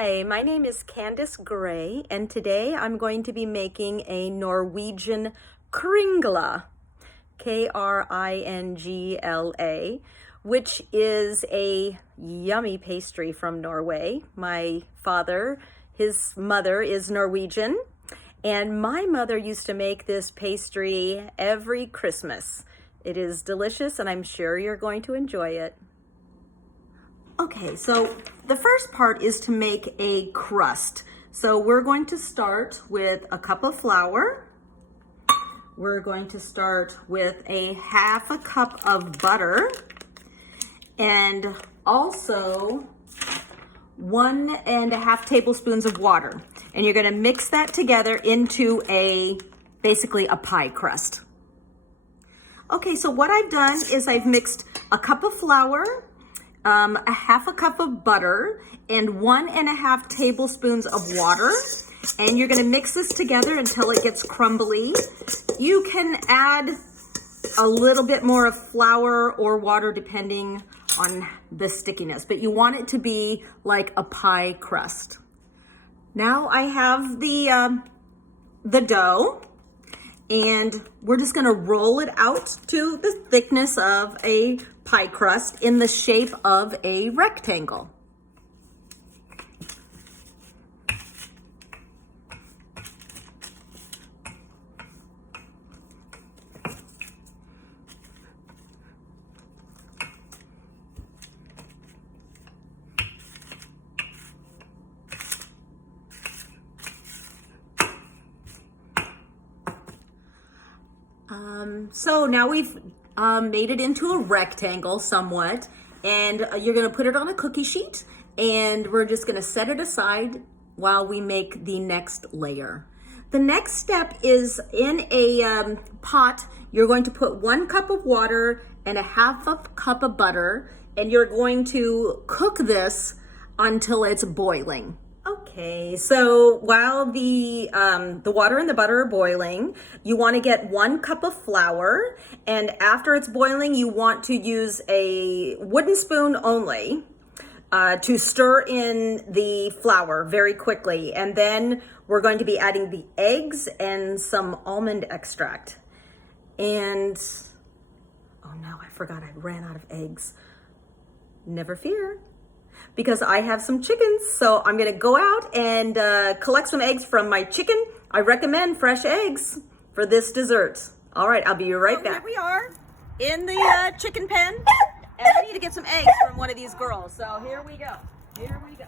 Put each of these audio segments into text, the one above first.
Hi, my name is Candace Gray, and today I'm going to be making a Norwegian Kringla, Kringla, which is a yummy pastry from Norway. My father, his mother is Norwegian, and my mother used to make this pastry every Christmas. It is delicious, and I'm sure you're going to enjoy it. Okay, so the first part is to make a crust. So we're going to start with a cup of flour. We're going to start with a half a cup of butter and also 1.5 tablespoons of water. And you're gonna mix that together into basically a pie crust. Okay, so what I've done is I've mixed a cup of flour, a half a cup of butter, and 1.5 tablespoons of water. And you're gonna mix this together until it gets crumbly. You can add a little bit more of flour or water depending on the stickiness, but you want it to be like a pie crust. Now I have the dough, and we're just gonna roll it out to the thickness of a pie crust in the shape of a rectangle. So now we've made it into a rectangle somewhat, and you're gonna put it on a cookie sheet, and we're just gonna set it aside while we make the next layer. The next step is in a pot, you're going to put 1 cup of water and a half a cup of butter, and you're going to cook this until it's boiling. Okay, so while the water and the butter are boiling, you want to get 1 cup of flour, and after it's boiling, you want to use a wooden spoon only to stir in the flour very quickly. And then we're going to be adding the eggs and some almond extract. And, oh no, I forgot I ran out of eggs. Never fear, because I have some chickens. So I'm gonna go out and collect some eggs from my chicken. I recommend fresh eggs for this dessert. All right, I'll be right back. Here we are in the chicken pen, and I need to get some eggs from one of these girls. So here we go, here we go,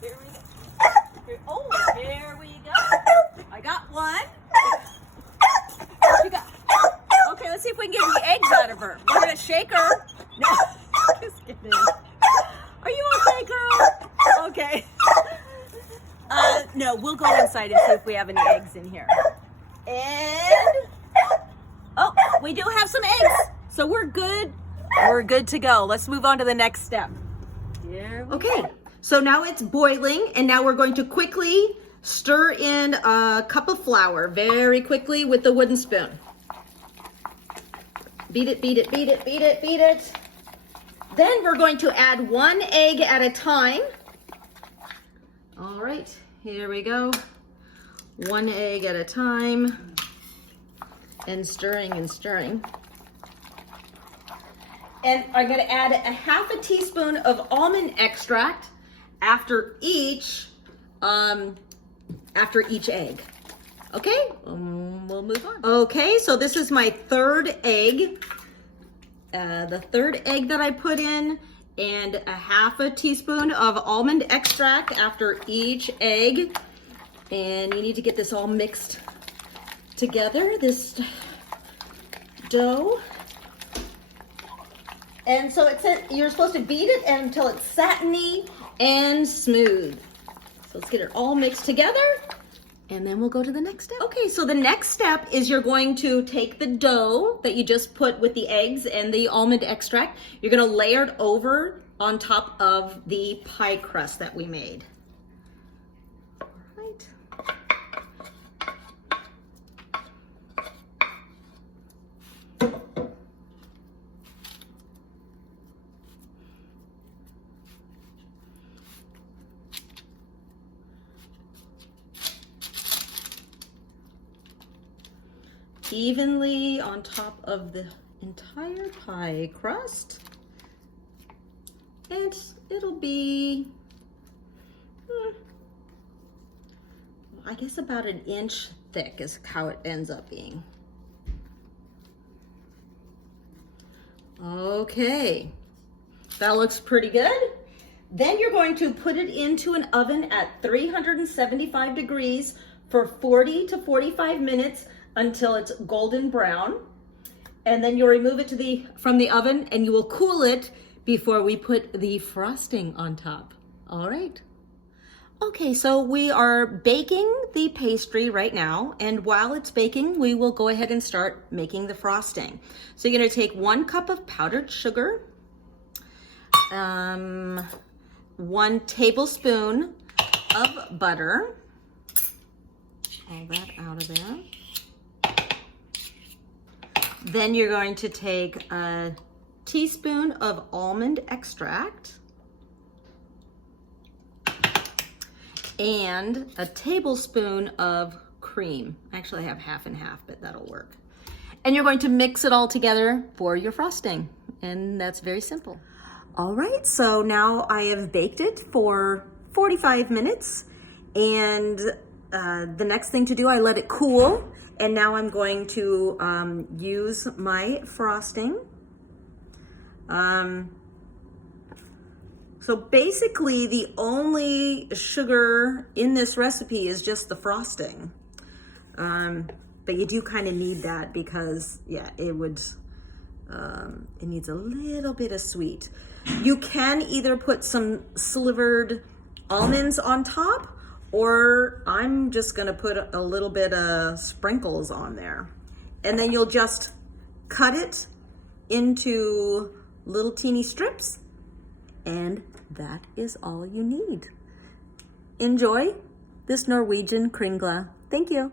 here we go. Here we go. I got one. What you got? Okay, let's see if we can get the eggs out of her. We're gonna shake her. No, just kidding. Are you okay, girl? Okay. No, we'll go inside and see if we have any eggs in here. And, oh, we do have some eggs. So we're good. We're good to go. Let's move on to the next step. Okay, so now it's boiling, and now we're going to quickly stir in a cup of flour very quickly with the wooden spoon. Beat it, beat it, beat it, beat it, beat it. Then we're going to add 1 egg at a time. All right, here we go. 1 egg at a time, and stirring and stirring. And I'm gonna add a half a teaspoon of almond extract after each egg. Okay, we'll move on. Okay, so this is my 3rd egg. The 3rd egg that I put in, and a half a teaspoon of almond extract after each egg. And you need to get this all mixed together, this dough. And so it said you're supposed to beat it until it's satiny and smooth. So let's get it all mixed together, and then we'll go to the next step. Okay, so the next step is you're going to take the dough that you just put with the eggs and the almond extract. You're gonna layer it over on top of the pie crust that we made. All right. evenly on top of the entire pie crust. And it'll be, I guess about an inch thick is how it ends up being. Okay, that looks pretty good. Then you're going to put it into an oven at 375 degrees for 40 to 45 minutes until it's golden brown. And then you'll remove it from the oven and you will cool it before we put the frosting on top. All right. Okay, so we are baking the pastry right now, and while it's baking, we will go ahead and start making the frosting. So you're gonna take 1 cup of powdered sugar, 1 tablespoon of butter, all that out of there. Then you're going to take a teaspoon of almond extract, and a tablespoon of cream. Actually, I have half and half, but that'll work. And you're going to mix it all together for your frosting. And that's very simple. All right, so now I have baked it for 45 minutes. And the next thing to do, I let it cool. And now I'm going to use my frosting. So basically the only sugar in this recipe is just the frosting. But you do kind of need that because yeah, it needs a little bit of sweet. You can either put some slivered almonds on top, or I'm just gonna put a little bit of sprinkles on there. And then you'll just cut it into little teeny strips, and that is all you need. Enjoy this Norwegian Kringla. Thank you.